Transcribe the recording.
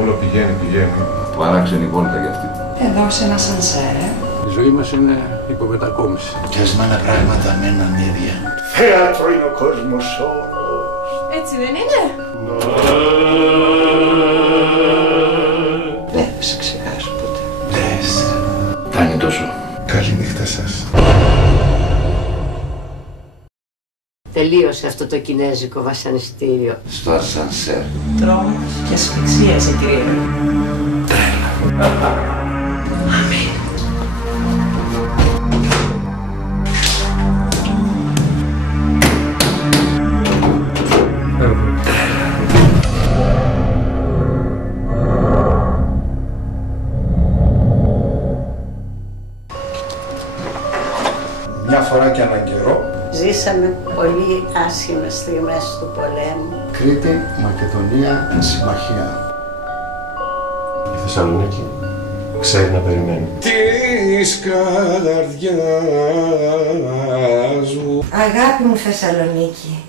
Όλο πηγαίνει. Παράξενη βόλτα για αυτή. Εδώ σε ένα σανσέρ. Η ζωή μας είναι υπομετακόμιση. Κι ορισμένα πράγματα μέναν ίδια. Θέατρο είναι ο κόσμος όλος. Έτσι δεν είναι? Δεν θα σε ξεχάσω ποτέ. Λες. Φτάνει τόσο. Καληνύχτα σας. Τελείωσε αυτό το κινέζικο βασανιστήριο. Στο ασανσέρ. Τρόμος και ασφυξίασε, κυρία. Αμήν. Μια φορά και έναν καιρό. Ζήσαμε πολύ άσχημες στιγμές του πολέμου. Κρήτη, Μακεδονία, συμμαχία. Η Θεσσαλονίκη ξέρει να περιμένει. Της καρδιάς μου. Αγάπη μου Θεσσαλονίκη.